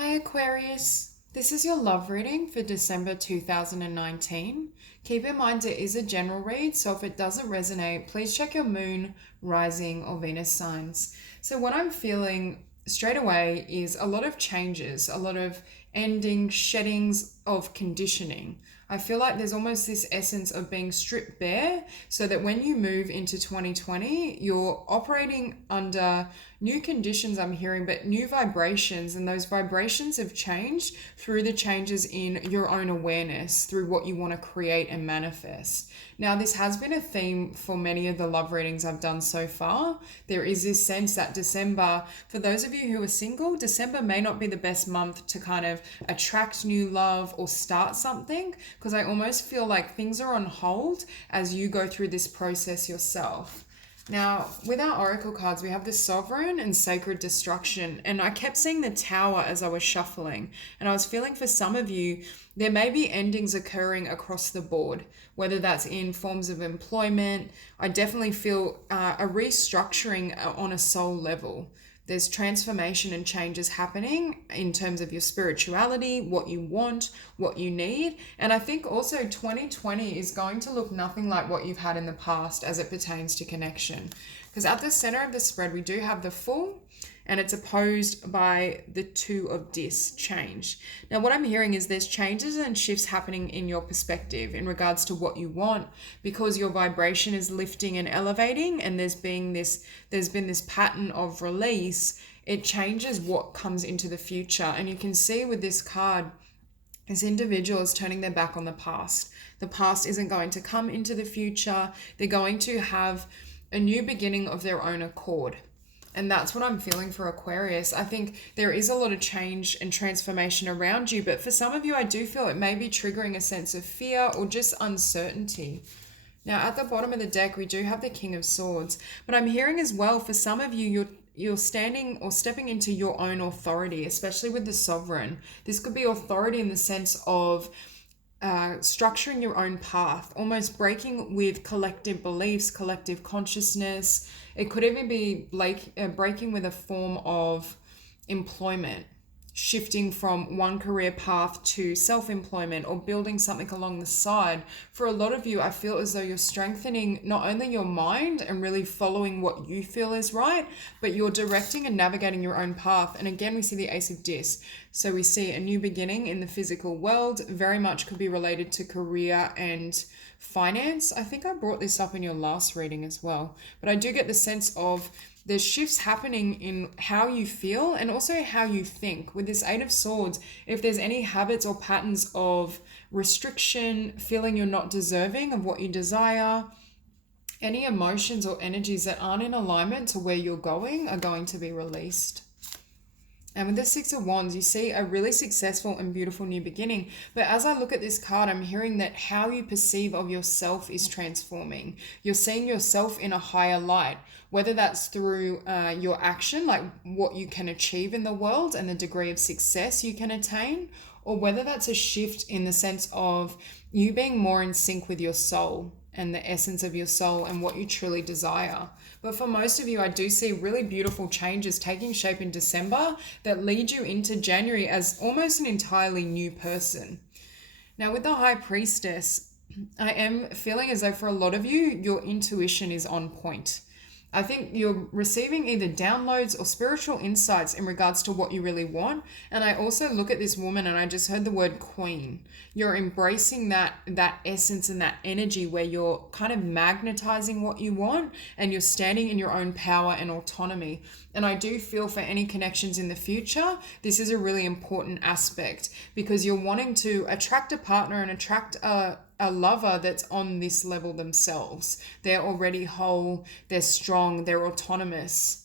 Hi Aquarius, this is your love reading for December 2019. Keep in mind it is a general read, so if it doesn't resonate, please check your moon, rising, or Venus signs. So, what I'm feeling straight away is a lot of changes, a lot of endings, sheddings of conditioning. I feel like there's almost this essence of being stripped bare so that when you move into 2020, you're operating under new conditions, I'm hearing, but new vibrations. And those vibrations have changed through the changes in your own awareness, through what you want to create and manifest. Now, this has been a theme for many of the love readings I've done so far. There is this sense that December, for those of you who are single, December may not be the best month to kind of attract new love or start something, because I almost feel like things are on hold as you go through this process yourself. Now, with our oracle cards, we have the Sovereign and Sacred Destruction. And I kept seeing the Tower as I was shuffling. And I was feeling for some of you, there may be endings occurring across the board, whether that's in forms of employment. I definitely feel a restructuring on a soul level. There's transformation and changes happening in terms of your spirituality, what you want, what you need. And I think also 2020 is going to look nothing like what you've had in the past as it pertains to connection. Because at the center of the spread, we do have the Fool, and it's opposed by the Two of Dis, change. Now, what I'm hearing is there's changes and shifts happening in your perspective in regards to what you want, because your vibration is lifting and elevating, and there's been this pattern of release. It changes what comes into the future. And you can see with this card, this individual is turning their back on the past. The past isn't going to come into the future. They're going to have a new beginning of their own accord. And that's what I'm feeling for Aquarius. I think there is a lot of change and transformation around you, but for some of you, I do feel it may be triggering a sense of fear or just uncertainty. Now, at the bottom of the deck, we do have the King of Swords, but I'm hearing as well, for some of you, you're standing or stepping into your own authority, especially with the Sovereign. This could be authority in the sense of structuring your own path, almost breaking with collective beliefs, collective consciousness. It could even be breaking with a form of employment, shifting from one career path to self-employment or building something along the side. For a lot of you, I feel as though you're strengthening not only your mind and really following what you feel is right, but you're directing and navigating your own path. And again, we see the Ace of Dis. So we see a new beginning in the physical world, very much could be related to career and finance. I think I brought this up in your last reading as well, but I do get the sense of there's shifts happening in how you feel and also how you think. With this Eight of Swords, if there's any habits or patterns of restriction, feeling you're not deserving of what you desire, any emotions or energies that aren't in alignment to where you're going are going to be released. And with the Six of Wands, you see a really successful and beautiful new beginning. But as I look at this card, I'm hearing that how you perceive of yourself is transforming. You're seeing yourself in a higher light, whether that's through your action, like what you can achieve in the world and the degree of success you can attain, or whether that's a shift in the sense of you being more in sync with your soul and the essence of your soul and what you truly desire. But for most of you, I do see really beautiful changes taking shape in December that lead you into January as almost an entirely new person. Now, with the High Priestess, I am feeling as though for a lot of you, your intuition is on point. I think you're receiving either downloads or spiritual insights in regards to what you really want. And I also look at this woman and I just heard the word queen. You're embracing that essence and that energy where you're kind of magnetizing what you want and you're standing in your own power and autonomy. And I do feel for any connections in the future, this is a really important aspect because you're wanting to attract a partner and attract a lover that's on this level themselves. They're already whole, they're strong, they're autonomous.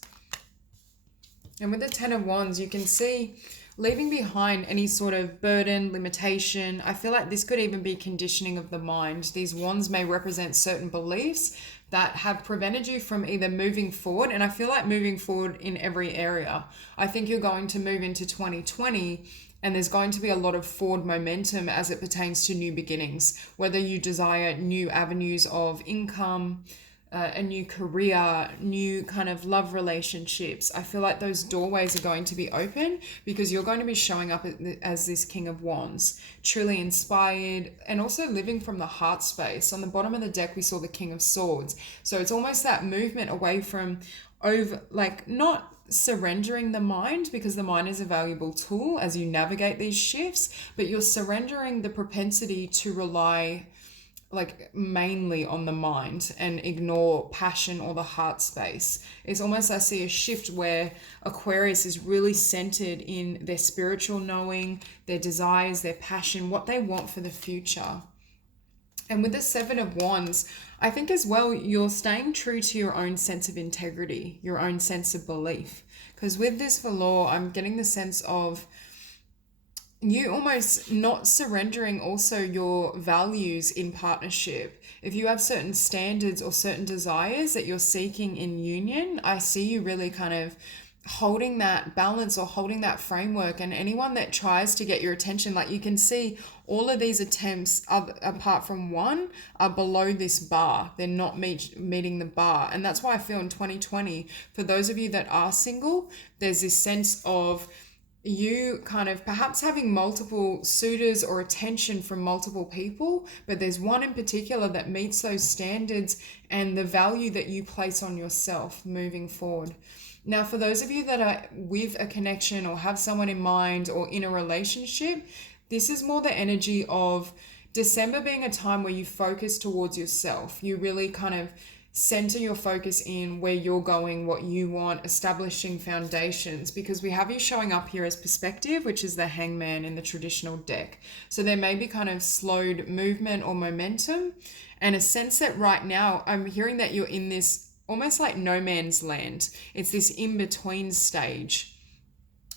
And with the Ten of Wands, you can see leaving behind any sort of burden, limitation. I feel like this could even be conditioning of the mind. These wands may represent certain beliefs that have prevented you from either moving forward, and I feel like moving forward in every area. I think you're going to move into 2020 and there's going to be a lot of forward momentum as it pertains to new beginnings, whether you desire new avenues of income, a new career, new kind of love relationships. I feel like those doorways are going to be open because you're going to be showing up as this King of Wands, truly inspired and also living from the heart space. On the bottom of the deck, we saw the King of Swords. So it's almost that movement away from not surrendering the mind, because the mind is a valuable tool as you navigate these shifts, but you're surrendering the propensity to rely mainly on the mind and ignore passion or the heart space. It's almost, I see a shift where Aquarius is really centered in their spiritual knowing, their desires, their passion, what they want for the future. And with the Seven of Wands, I think as well, you're staying true to your own sense of integrity, your own sense of belief. Because with this velour, I'm getting the sense of you almost not surrendering also your values in partnership. If you have certain standards or certain desires that you're seeking in union, I see you really kind of holding that balance or holding that framework. And anyone that tries to get your attention, like you can see all of these attempts, apart from one, are below this bar. They're not meeting the bar. And that's why I feel in 2020, for those of you that are single, there's this sense of you kind of perhaps having multiple suitors or attention from multiple people, but there's one in particular that meets those standards and the value that you place on yourself moving forward. Now, for those of you that are with a connection or have someone in mind or in a relationship, this is more the energy of December being a time where you focus towards yourself. You really kind of center your focus in where you're going, what you want, establishing foundations, because we have you showing up here as perspective, which is the Hangman in the traditional deck. So there may be kind of slowed movement or momentum, and a sense that right now I'm hearing that you're in this almost like no man's land. It's this in-between stage.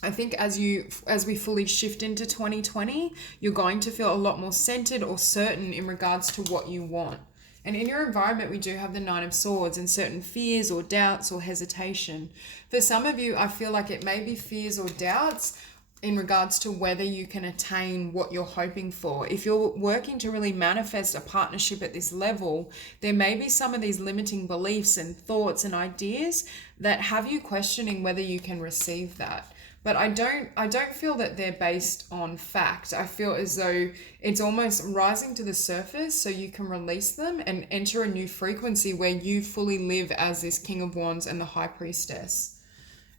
I think as we fully shift into 2020, you're going to feel a lot more centered or certain in regards to what you want. And in your environment, we do have the Nine of Swords and certain fears or doubts or hesitation. For some of you, I feel like it may be fears or doubts in regards to whether you can attain what you're hoping for. If you're working to really manifest a partnership at this level, there may be some of these limiting beliefs and thoughts and ideas that have you questioning whether you can receive that. But I don't feel that they're based on fact. I feel as though it's almost rising to the surface so you can release them and enter a new frequency where you fully live as this King of Wands and the High Priestess.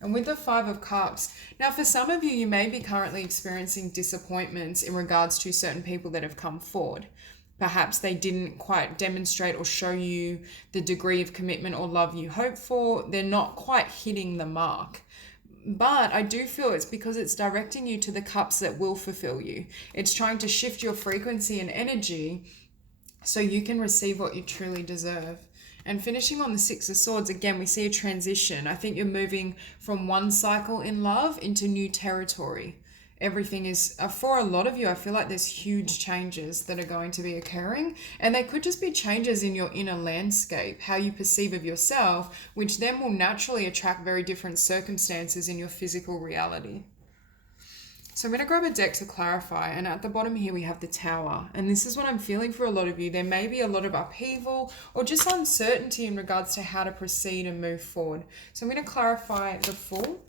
And with the Five of Cups, now for some of you, you may be currently experiencing disappointments in regards to certain people that have come forward. Perhaps they didn't quite demonstrate or show you the degree of commitment or love you hoped for. They're not quite hitting the mark. But I do feel it's because it's directing you to the cups that will fulfill you. It's trying to shift your frequency and energy so you can receive what you truly deserve. And finishing on the Six of Swords, again, we see a transition. I think you're moving from one cycle in love into new territory. Everything is, for a lot of you, I feel like there's huge changes that are going to be occurring, and they could just be changes in your inner landscape, how you perceive of yourself, which then will naturally attract very different circumstances in your physical reality. So I'm going to grab a deck to clarify, and at the bottom here we have the Tower, and this is what I'm feeling for a lot of you. There may be a lot of upheaval or just uncertainty in regards to how to proceed and move forward. So I'm going to clarify the Fool.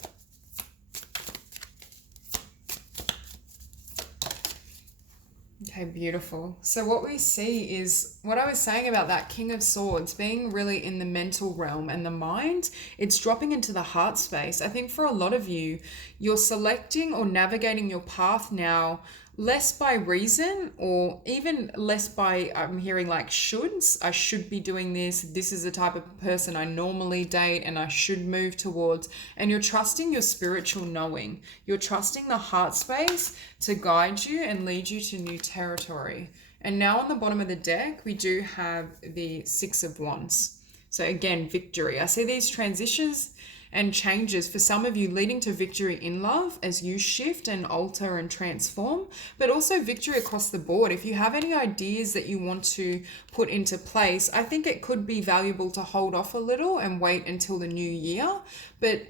Okay, beautiful. So what we see is what I was saying about that King of Swords being really in the mental realm and the mind. It's dropping into the heart space. I think for a lot of you, you're selecting or navigating your path now less by reason or even less by, I'm hearing like shoulds. I should be doing this. This is the type of person I normally date and I should move towards. And you're trusting your spiritual knowing. You're trusting the heart space to guide you and lead you to new territory. And now on the bottom of the deck, we do have the Six of Wands. So again, victory. I see these transitions and changes for some of you leading to victory in love as you shift and alter and transform, but also victory across the board. If you have any ideas that you want to put into place, I think it could be valuable to hold off a little and wait until the new year. But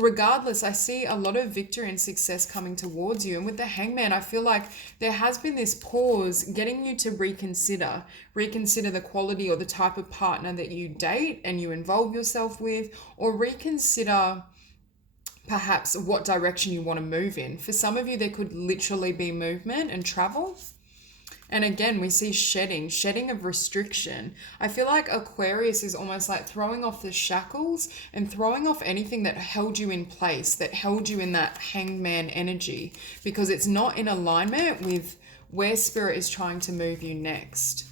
regardless, I see a lot of victory and success coming towards you. And with the Hangman, I feel like there has been this pause getting you to reconsider the quality or the type of partner that you date and you involve yourself with, or reconsider perhaps what direction you want to move in. For some of you, there could literally be movement and travel. And again, we see shedding of restriction. I feel like Aquarius is almost like throwing off the shackles and throwing off anything that held you in place, that held you in that hangman energy, because it's not in alignment with where spirit is trying to move you next.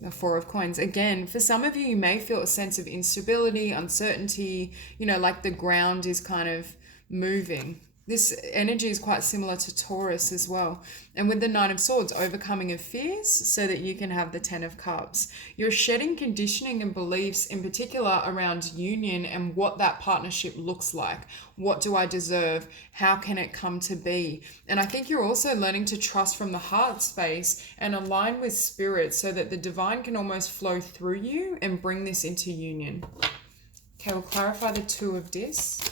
The Four of Coins. Again, for some of you, you may feel a sense of instability, uncertainty, like the ground is kind of moving. This energy is quite similar to Taurus as well. And with the Nine of Swords, overcoming of fears so that you can have the Ten of Cups. You're shedding conditioning and beliefs, in particular around union and what that partnership looks like. What do I deserve? How can it come to be? And I think you're also learning to trust from the heart space and align with spirit so that the divine can almost flow through you and bring this into union. Okay, we'll clarify the Two of Discs.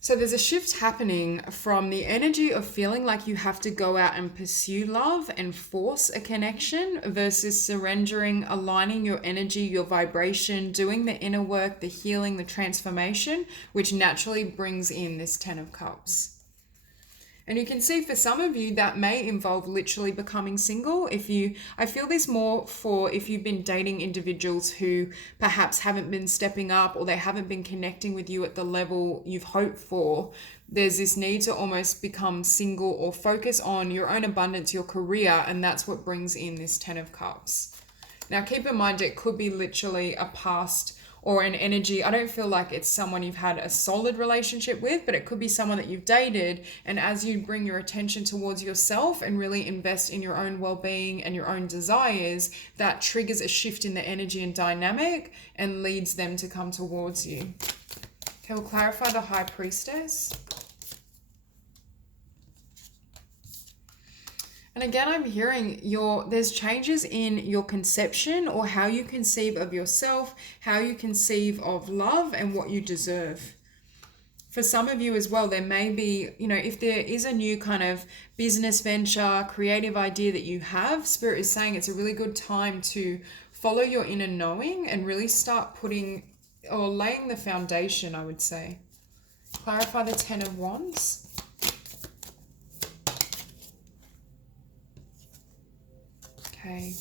So there's a shift happening from the energy of feeling like you have to go out and pursue love and force a connection versus surrendering, aligning your energy, your vibration, doing the inner work, the healing, the transformation, which naturally brings in this Ten of Cups. And you can see for some of you that may involve literally becoming single. I feel this more for if you've been dating individuals who perhaps haven't been stepping up or they haven't been connecting with you at the level you've hoped for. There's this need to almost become single or focus on your own abundance, your career, and that's what brings in this Ten of Cups. Now keep in mind it could be literally a past or an energy. I don't feel like it's someone you've had a solid relationship with, but it could be someone that you've dated. And as you bring your attention towards yourself and really invest in your own well-being and your own desires, that triggers a shift in the energy and dynamic and leads them to come towards you. Okay, we'll clarify the High Priestess. And again, I'm hearing there's changes in your conception or how you conceive of yourself, how you conceive of love and what you deserve. For some of you as well, there may be, if there is a new kind of business venture, creative idea that you have, Spirit is saying it's a really good time to follow your inner knowing and really start putting or laying the foundation, I would say. Clarify the Ten of Wands. Okay,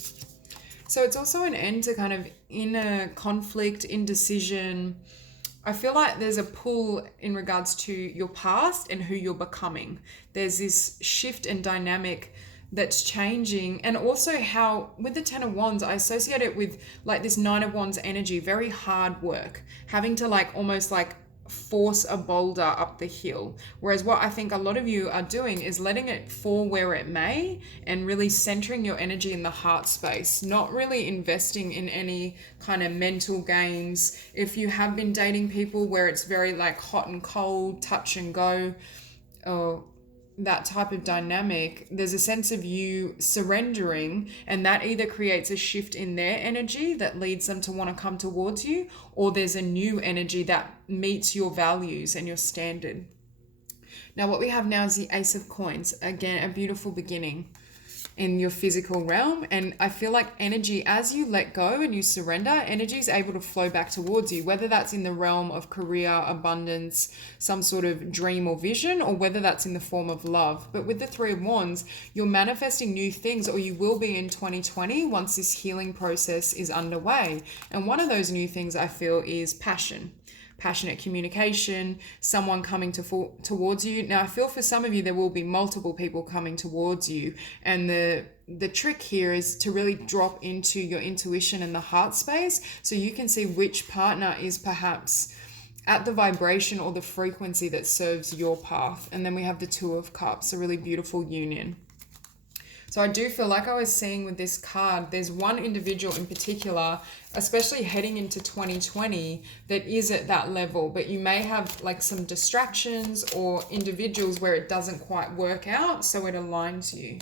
so it's also an end to kind of inner conflict, indecision. I feel like there's a pull in regards to your past and who you're becoming. There's this shift and dynamic that's changing. And also how with the Ten of Wands, I associate it with like this Nine of Wands energy, very hard work, having to almost force a boulder up the hill. Whereas what I think a lot of you are doing is letting it fall where it may and really centering your energy in the heart space, not really investing in any kind of mental games. If you have been dating people where it's very hot and cold, touch and go, or that type of dynamic, there's a sense of you surrendering, and that either creates a shift in their energy that leads them to want to come towards you, or there's a new energy that meets your values and your standard. Now what we have now is the Ace of Coins. Again, a beautiful beginning in your physical realm. And I feel like energy, as you let go and you surrender, energy is able to flow back towards you, whether that's in the realm of career, abundance, some sort of dream or vision, or whether that's in the form of love. But with the Three of Wands, you're manifesting new things, or you will be in 2020 once this healing process is underway. And one of those new things I feel is passionate communication, someone coming towards you. Now, I feel for some of you, there will be multiple people coming towards you. And the trick here is to really drop into your intuition and the heart space so you can see which partner is perhaps at the vibration or the frequency that serves your path. And then we have the Two of Cups, a really beautiful union. So I do feel like I was seeing with this card, there's one individual in particular, especially heading into 2020, that is at that level, but you may have some distractions or individuals where it doesn't quite work out, so it aligns you.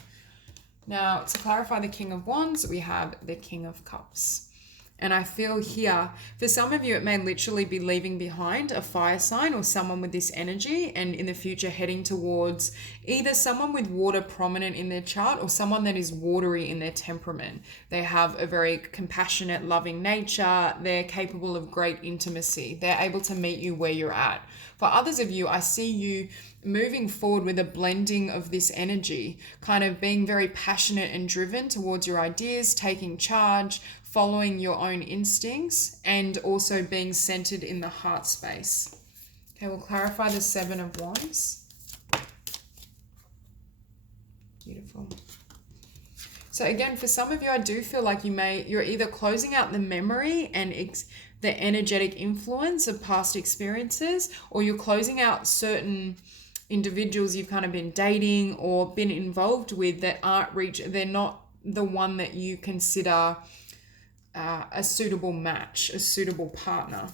Now, to clarify the King of Wands, we have the King of Cups. And I feel here, for some of you, it may literally be leaving behind a fire sign or someone with this energy, and in the future heading towards either someone with water prominent in their chart or someone that is watery in their temperament. They have a very compassionate, loving nature. They're capable of great intimacy. They're able to meet you where you're at. For others of you, I see you moving forward with a blending of this energy, kind of being very passionate and driven towards your ideas, taking charge, following your own instincts, and also being centered in the heart space. Okay, we'll clarify the Seven of Wands. Beautiful. So again, for some of you, I do feel like you're either closing out the memory and the energetic influence of past experiences, or you're closing out certain individuals you've kind of been dating or been involved with that they're not the one that you consider a suitable match, a suitable partner.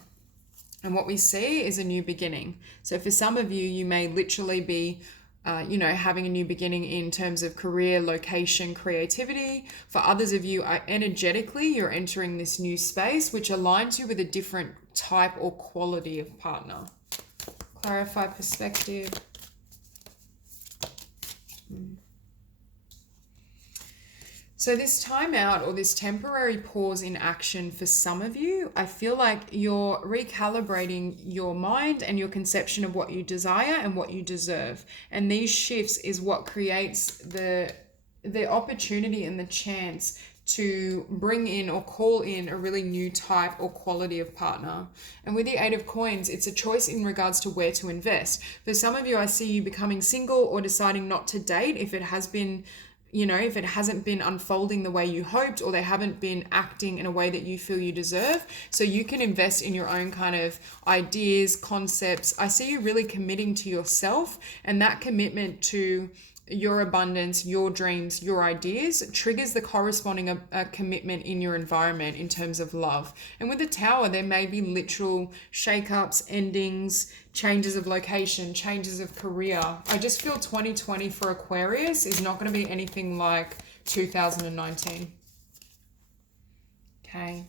And what we see is a new beginning. So for some of you, you may literally be having a new beginning in terms of career, location, creativity. For others of you, energetically, you're entering this new space, which aligns you with a different type or quality of partner. Clarify perspective. So this time out or this temporary pause in action for some of you, I feel like you're recalibrating your mind and your conception of what you desire and what you deserve. And these shifts is what creates the opportunity and the chance to bring in or call in a really new type or quality of partner. And with the Eight of Coins, it's a choice in regards to where to invest. For some of you, I see you becoming single or deciding not to date if it has been, if it hasn't been unfolding the way you hoped, or they haven't been acting in a way that you feel you deserve. So you can invest in your own kind of ideas, concepts. I see you really committing to yourself, and that commitment to your abundance, your dreams, your ideas triggers the corresponding commitment in your environment in terms of love. And with the Tower, there may be literal shakeups, endings, changes of location, changes of career. I just feel 2020 for Aquarius is not going to be anything like 2019. Okay.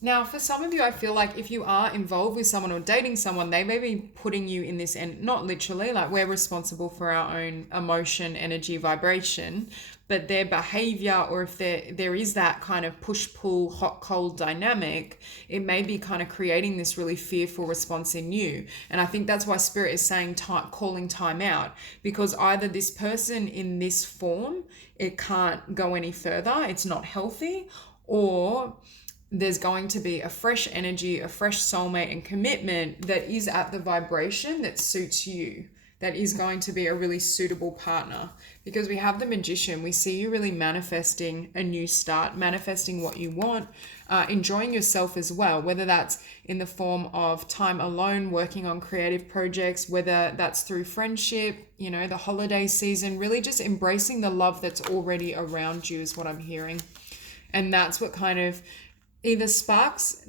Now, for some of you, I feel like if you are involved with someone or dating someone, they may be putting you in this, and not literally, like we're responsible for our own emotion, energy, vibration, but their behavior, or if there is that kind of push-pull, hot-cold dynamic, it may be kind of creating this really fearful response in you. And I think that's why Spirit is saying calling time out, because either this person in this form, it can't go any further, it's not healthy, or there's going to be a fresh energy, a fresh soulmate and commitment that is at the vibration that suits you, that is going to be a really suitable partner. Because we have the Magician, we see you really manifesting a new start, manifesting what you want, enjoying yourself as well, whether that's in the form of time alone, working on creative projects, whether that's through friendship, the holiday season, really just embracing the love that's already around you is what I'm hearing. And that's what kind of either sparks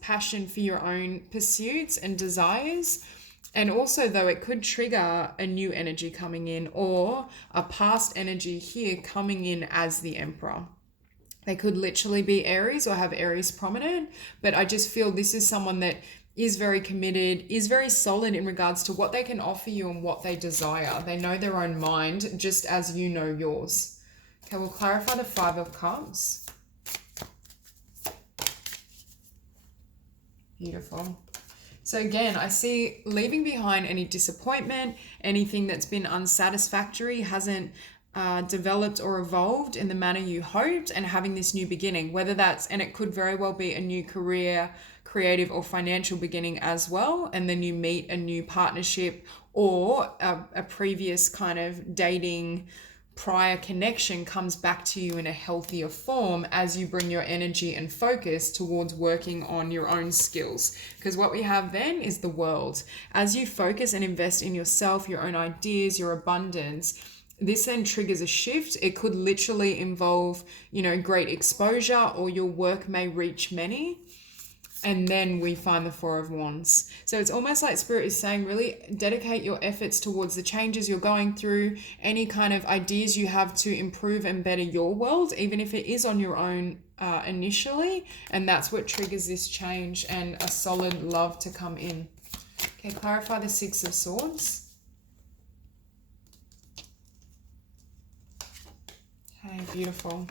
passion for your own pursuits and desires. And also, though, it could trigger a new energy coming in, or a past energy here coming in as the Emperor. They could literally be Aries or have Aries prominent, but I just feel this is someone that is very committed, is very solid in regards to what they can offer you and what they desire. They know their own mind just as you know yours. Okay, we'll clarify the Five of Cups. Beautiful. So again, I see leaving behind any disappointment, anything that's been unsatisfactory, hasn't developed or evolved in the manner you hoped, and having this new beginning, whether that's, and it could very well be a new career, creative or financial beginning as well, and then you meet a new partnership or a previous kind of dating prior connection comes back to you in a healthier form as you bring your energy and focus towards working on your own skills. Because what we have then is the World. As you focus and invest in yourself, your own ideas, your abundance, this then triggers a shift. It could literally involve, great exposure, or your work may reach many. And then we find the Four of Wands. So it's almost like Spirit is saying, really dedicate your efforts towards the changes you're going through, any kind of ideas you have to improve and better your world, even if it is on your own initially. And that's what triggers this change and a solid love to come in. Okay, clarify the Six of Swords. Okay, beautiful.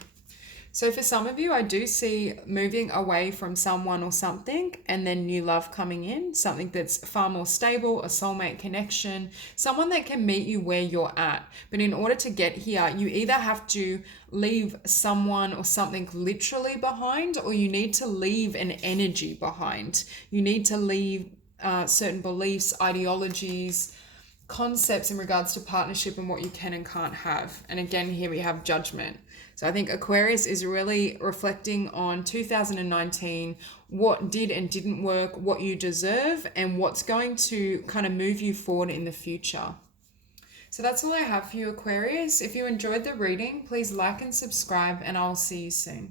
So for some of you, I do see moving away from someone or something and then new love coming in, something that's far more stable, a soulmate connection, someone that can meet you where you're at. But in order to get here, you either have to leave someone or something literally behind, or you need to leave an energy behind. You need to leave certain beliefs, ideologies, concepts in regards to partnership and what you can and can't have. And again, here we have Judgment. So I think Aquarius is really reflecting on 2019, what did and didn't work, what you deserve, and what's going to kind of move you forward in the future. So that's all I have for you, Aquarius. If you enjoyed the reading, please like and subscribe, and I'll see you soon.